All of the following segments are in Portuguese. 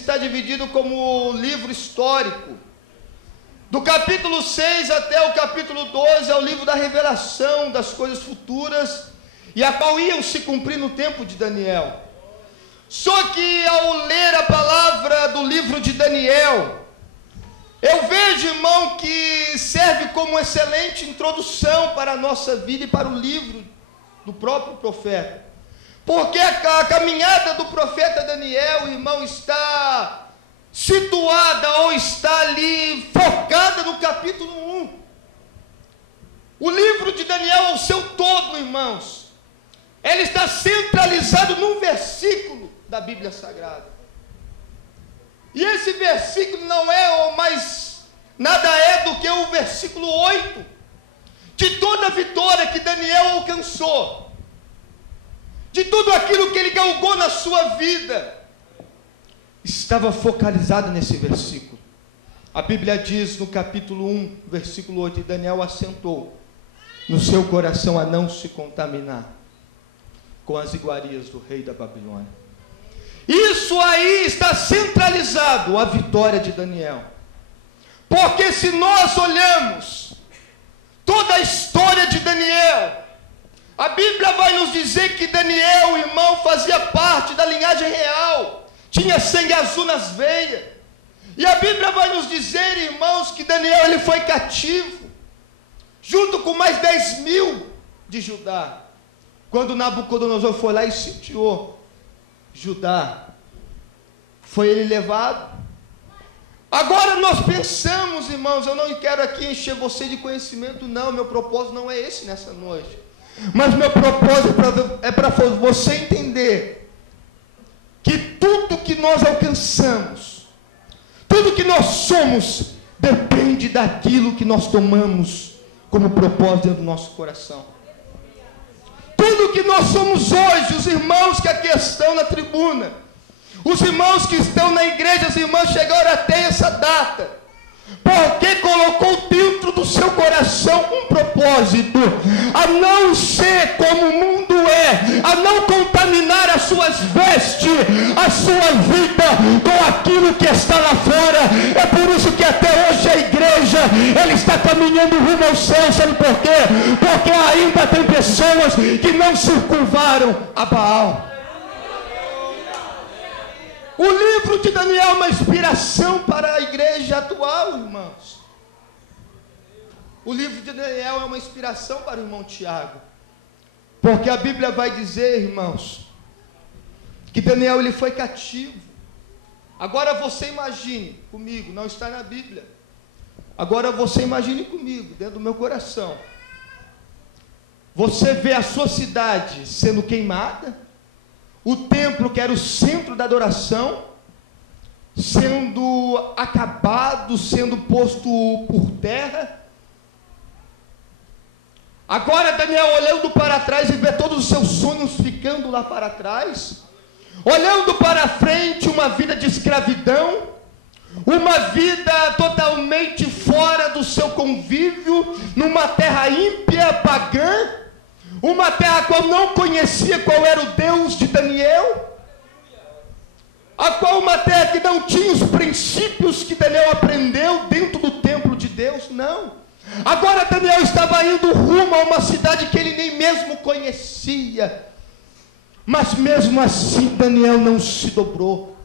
está dividido como livro histórico. Do capítulo 6 até o capítulo 12 é o livro da revelação das coisas futuras, e a qual iam se cumprir no tempo de Daniel. Só que ao ler a palavra do livro de Daniel, eu vejo, irmão, que serve como excelente introdução para a nossa vida e para o livro do próprio profeta. Porque a caminhada do profeta Daniel, irmão, está situada ou está ali focada no capítulo 1. O livro de Daniel ao seu todo, irmãos, ele está centralizado num versículo da Bíblia Sagrada. E esse versículo não é mais nada do que o versículo 8 de toda a vitória que Daniel alcançou, de tudo aquilo que ele galgou na sua vida, estava focalizado nesse versículo. A Bíblia diz no capítulo 1, versículo 8, e Daniel assentou no seu coração a não se contaminar com as iguarias do rei da Babilônia. Isso aí está centralizado, a vitória de Daniel. Porque se nós olhamos toda a história de Daniel, a Bíblia vai nos dizer que Daniel, irmão, fazia parte da linhagem real, tinha sangue azul nas veias. E a Bíblia vai nos dizer, irmãos, que Daniel ele foi cativo, junto com mais 10.000 de Judá, quando Nabucodonosor foi lá e sitiou Judá. Foi ele levado. Agora nós pensamos, irmãos, eu não quero aqui encher você de conhecimento, não, meu propósito não é esse nessa noite. Mas meu propósito é para você entender que tudo que nós alcançamos, tudo que nós somos, depende daquilo que nós tomamos como propósito dentro do nosso coração. Tudo que nós somos hoje, os irmãos que aqui estão na tribuna, os irmãos que estão na igreja, os irmãos chegaram até essa data, porque colocou dentro do seu coração um propósito, a não ser como o mundo é, a não contaminar as suas vestes, a sua vida com aquilo que está lá fora. É por isso que até hoje a igreja, ela está caminhando rumo ao céu. Sabe por quê? Porque ainda tem pessoas que não se curvaram a Baal. O livro de Daniel é uma inspiração para a igreja atual, irmãos. O livro de Daniel é uma inspiração para o irmão Tiago. Porque a Bíblia vai dizer, irmãos, que Daniel ele foi cativo. Agora você imagine comigo, não está na Bíblia. Agora você imagine comigo, dentro do meu coração. Você vê a sua cidade sendo queimada, o templo, que era o centro da adoração, sendo acabado, sendo posto por terra. Agora Daniel olhando para trás e vê todos os seus sonhos ficando lá para trás, olhando para frente, uma vida de escravidão, uma vida totalmente fora do seu convívio, numa terra ímpia, pagã, uma terra a qual não conhecia qual era o Deus de Daniel, a qual uma terra que não tinha os princípios que Daniel aprendeu dentro do templo de Deus. Não. Agora Daniel estava indo rumo a uma cidade que ele nem mesmo conhecia, mas mesmo assim Daniel não se dobrou.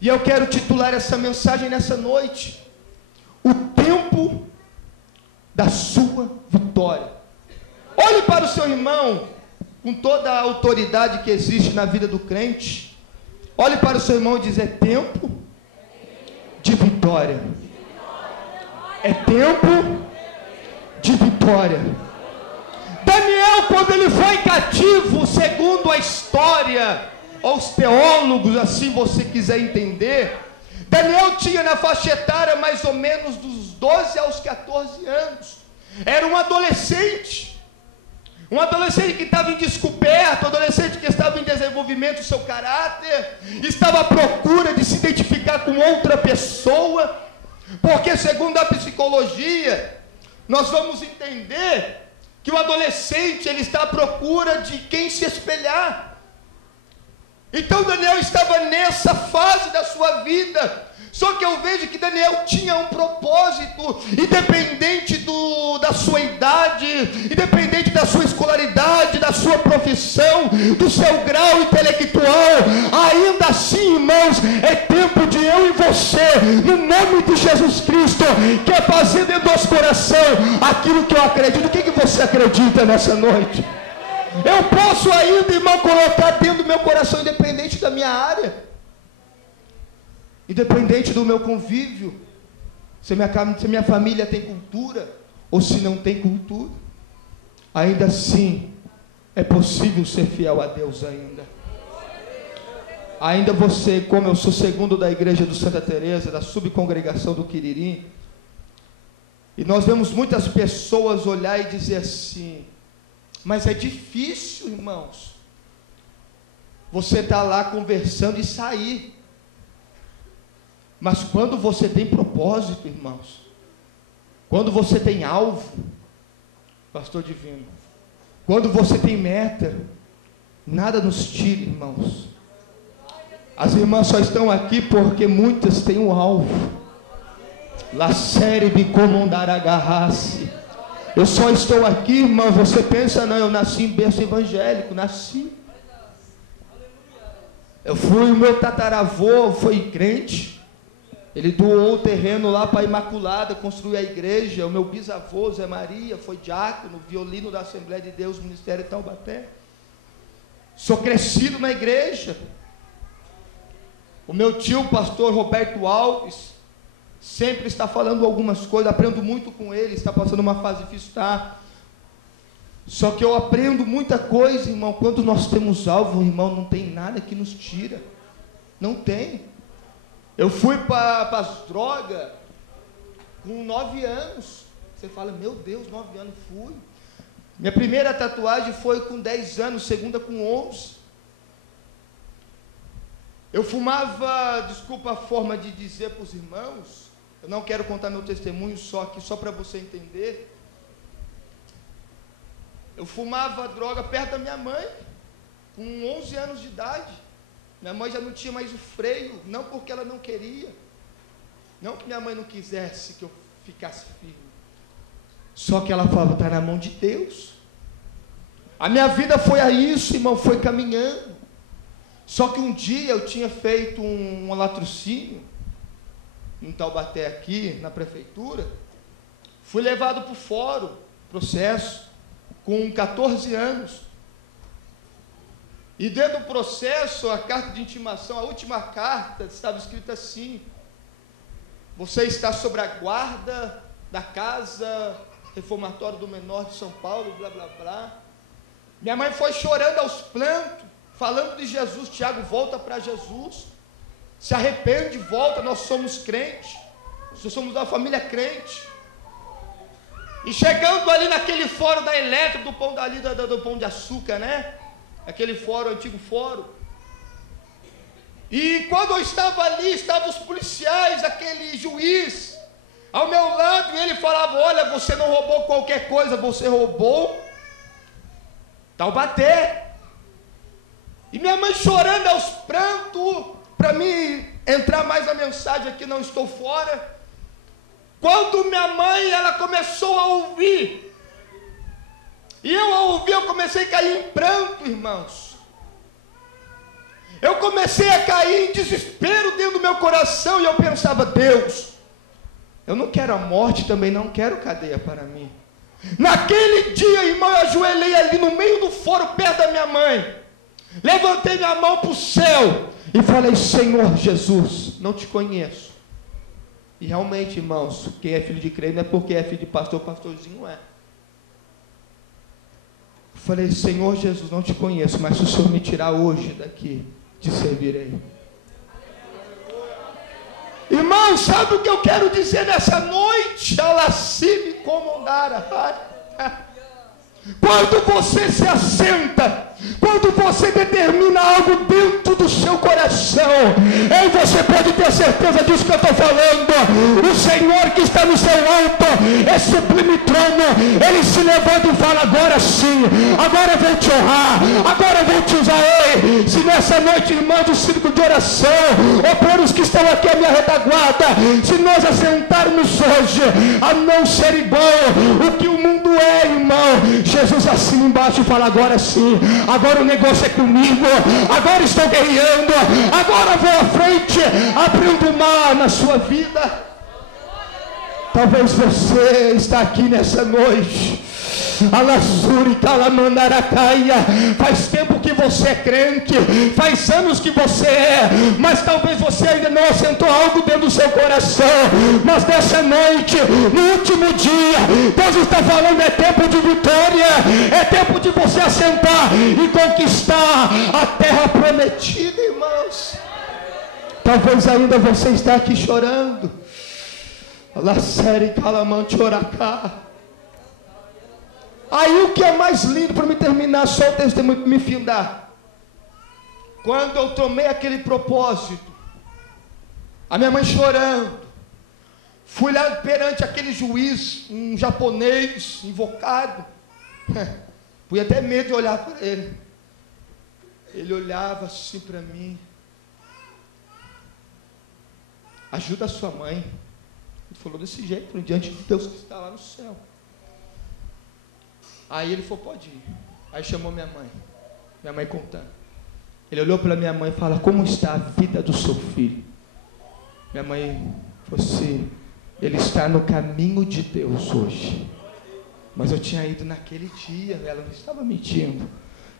E eu quero titular essa mensagem nessa noite: o tempo da sua vitória. Olhe para o seu irmão com toda a autoridade que existe na vida do crente. Olhe para o seu irmão e diz: é tempo de vitória. É tempo de vitória. Daniel, quando ele foi cativo, segundo a história, ou os teólogos, assim você quiser entender, Daniel tinha na faixa etária mais ou menos dos 12 aos 14 anos. Era um adolescente que estava em descoberta, um adolescente que estava em desenvolvimento do seu caráter, estava à procura de se identificar com outra pessoa, porque segundo a psicologia, nós vamos entender que o adolescente ele está à procura de quem se espelhar. Então Daniel estava nessa fase da sua vida. Só que eu vejo que Daniel tinha um propósito, independente da sua idade, independente da sua escolaridade, da sua profissão, do seu grau intelectual. Ainda assim, irmãos, é tempo de eu e você, no nome de Jesus Cristo, que é fazer dentro do nosso coração aquilo que eu acredito. O que você acredita nessa noite? Eu posso ainda, irmão, colocar dentro do meu coração, independente da minha área, independente do meu convívio, se minha família tem cultura ou se não tem cultura, ainda assim é possível ser fiel a Deus ainda. Ainda você, como eu sou segundo da igreja do Santa Teresa, da subcongregação do Quiririm, e nós vemos muitas pessoas olhar e dizer assim: mas é difícil, irmãos, você está lá conversando e sair. Mas quando você tem propósito, irmãos, quando você tem alvo, pastor divino, quando você tem meta, nada nos tira, irmãos. As irmãs só estão aqui porque muitas têm um alvo. La serve comandar agarrar-se. Eu só estou aqui, irmão. Você pensa, não, eu nasci em berço evangélico, nasci. O meu tataravô foi crente. Ele doou o terreno lá para a Imaculada, construiu a igreja. O meu bisavô, Zé Maria, foi diácono, violino da Assembleia de Deus, Ministério de Taubaté. Sou crescido na igreja. O meu tio, pastor Roberto Alves, sempre está falando algumas coisas, aprendo muito com ele, está passando uma fase difícil, está. Só que eu aprendo muita coisa, irmão, quando nós temos alvo, irmão, não tem nada que nos tira. Não tem. Eu fui para as drogas com 9 anos. Você fala, meu Deus, 9 anos fui. Minha primeira tatuagem foi com 10 anos, segunda com 11. Eu fumava, desculpa a forma de dizer para os irmãos, eu não quero contar meu testemunho só aqui, só para você entender. Eu fumava droga perto da minha mãe, com 11 anos de idade. Minha mãe já não tinha mais o freio, não porque ela não queria, não que minha mãe não quisesse que eu ficasse firme, só que ela falava, está na mão de Deus. A minha vida foi a isso, irmão, foi caminhando. Só que um dia eu tinha feito um latrocínio em Taubaté aqui, na prefeitura, fui levado para o fórum, processo, com 14 anos. E dentro do processo, a carta de intimação, a última carta, estava escrita assim: você está sob a guarda da casa reformatória do menor de São Paulo, blá blá blá. Minha mãe foi chorando aos prantos, falando de Jesus. Tiago, volta para Jesus, se arrepende, volta, nós somos crentes, nós somos uma família crente. E chegando ali naquele fórum da Eletro, do pão dali, do Pão de Açúcar, né? Aquele fórum, antigo fórum. E quando eu estava ali, estavam os policiais, aquele juiz ao meu lado, e ele falava, olha, você não roubou qualquer coisa, você roubou Taubaté. E minha mãe chorando aos prantos, para mim entrar mais na mensagem aqui, não estou fora. Quando minha mãe, ela começou a ouvir, e eu ao ouvir, eu comecei a cair em pranto, irmãos. Eu comecei a cair em desespero dentro do meu coração, e eu pensava, Deus, eu não quero a morte, também não quero cadeia para mim. Naquele dia, irmão, eu ajoelhei ali no meio do fórum, perto da minha mãe, levantei minha mão para o céu, e falei, Senhor Jesus, não te conheço. E realmente, irmãos, quem é filho de crente não é porque é filho de pastor, pastorzinho é. Falei, Senhor Jesus, não te conheço, mas se o Senhor me tirar hoje daqui, te servirei. Irmão, sabe o que eu quero dizer nessa noite? Alaci-me comandara. Quando você se assenta, quando você determina algo dentro do seu coração, aí você pode ter certeza disso que eu estou falando. o Senhor que está no seu alto, esse sublime trono, Ele se levanta e fala: agora sim, agora eu vou te honrar, agora eu vou te usar. Ei, se nessa noite, irmãos, o círculo de oração, ou por os que estão aqui à minha retaguarda, se nós assentarmos hoje a não ser igual o que o mundo é, irmão, Jesus assim embaixo fala: agora sim, agora o negócio é comigo, agora estou guerreando, agora vou à frente, abrindo o mar na sua vida. Talvez você está aqui nessa noite, Alassuri Calamandaracaia, faz tempo que você é crente, faz anos que você é, mas talvez você ainda não assentou algo dentro do seu coração. Mas nessa noite, no último dia, Deus está falando: é tempo de vitória, é tempo de você assentar e conquistar a terra prometida, irmãos. Talvez ainda você está aqui chorando. Alassuri Calamandaracaia. Aí o que é mais lindo, para me terminar, só o testemunho para me findar. Quando eu tomei aquele propósito, a minha mãe chorando, fui lá perante aquele juiz, um japonês invocado, fui até medo de olhar para ele. Ele olhava assim para mim: ajuda a sua mãe. Ele falou desse jeito, diante de Deus que está lá no céu. Aí ele falou: pode ir. Aí chamou minha mãe contando. Ele olhou para minha mãe e falou: como está a vida do seu filho? Minha mãe falou assim: ele está no caminho de Deus hoje. Mas eu tinha ido naquele dia, ela não estava mentindo.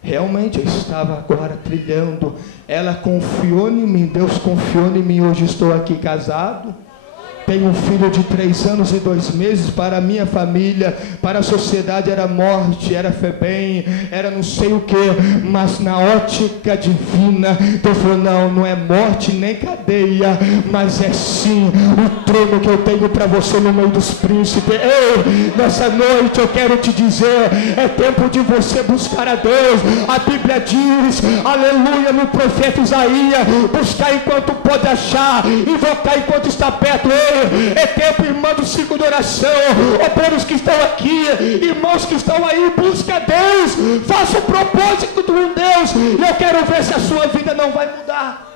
Realmente eu estava agora trilhando. Ela confiou em mim, Deus confiou em mim. Hoje estou aqui casado. Tenho um filho de 3 anos e 2 meses. Para a minha família, para a sociedade, era morte, era FEBEM, era não sei o que. Mas na ótica divina, Deus falou: não é morte nem cadeia, mas é sim o trono que eu tenho para você no meio dos príncipes. Ei, nessa noite eu quero te dizer: é tempo de você buscar a Deus. A Bíblia diz, aleluia, no profeta Isaías: buscar enquanto pode achar, invocar enquanto está perto. Ei, é tempo, irmão, do ciclo de oração. Obreiros que estão aqui, irmãos que estão aí, busca Deus, faça o propósito de um Deus, e eu quero ver se a sua vida não vai mudar.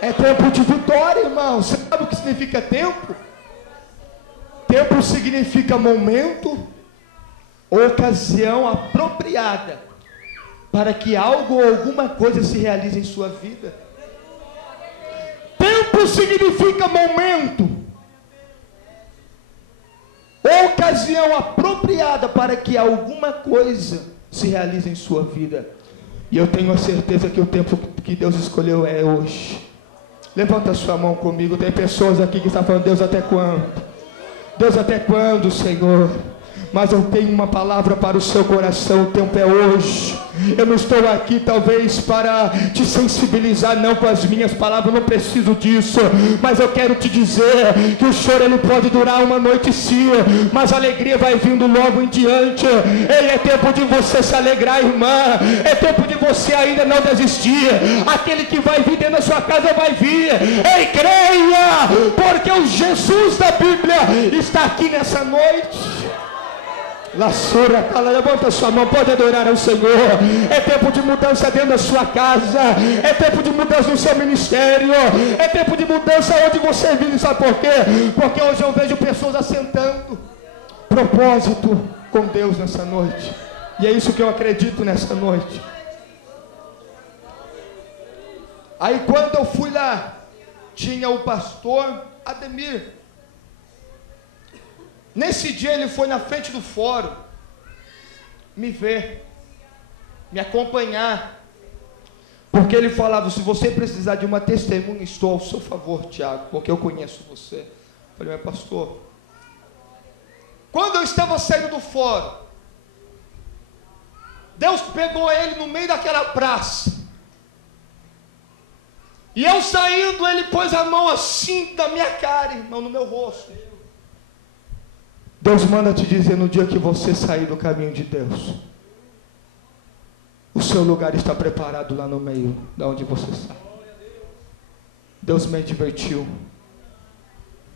É tempo de vitória, irmão. Você sabe o que significa tempo? Tempo significa momento, ocasião apropriada para que algo ou alguma coisa se realize em sua vida. Tempo significa momento, ocasião apropriada para que alguma coisa se realize em sua vida. E eu tenho a certeza que o tempo que Deus escolheu é hoje. Levanta a sua mão comigo. Tem pessoas aqui que estão falando: Deus, até quando? Deus, até quando, Senhor? Mas eu tenho uma palavra para o seu coração: o tempo é hoje. Eu não estou aqui talvez para te sensibilizar, não, com as minhas palavras, eu não preciso disso, mas eu quero te dizer que o choro ele pode durar uma noite sim, mas a alegria vai vindo logo em diante. Ei, é tempo de você se alegrar, irmã, é tempo de você ainda não desistir. Aquele que vai vir dentro da sua casa vai vir. Ei, creia, porque o Jesus da Bíblia está aqui nessa noite. Lassura, cala, levanta sua mão, pode adorar ao Senhor. É tempo de mudança dentro da sua casa, é tempo de mudança no seu ministério, é tempo de mudança onde você vive. Sabe por quê? Porque hoje eu vejo pessoas assentando propósito com Deus nessa noite, e é isso que eu acredito nessa noite. Aí quando eu fui lá, tinha o pastor Ademir. Nesse dia ele foi na frente do fórum, me ver, me acompanhar, porque ele falava: se você precisar de uma testemunha, estou ao seu favor, Tiago, porque eu conheço você. Eu falei: mas pastor, quando eu estava saindo do fórum, Deus pegou ele no meio daquela praça, e eu saindo, ele pôs a mão assim da minha cara, irmão, no meu rosto. Deus manda te dizer: no dia que você sair do caminho de Deus, o seu lugar está preparado lá no meio, da onde você sai. Deus me advertiu.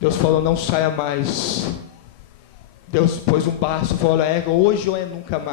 Deus falou, não saia mais. Deus pôs um bastão, falou, é hoje ou é nunca mais.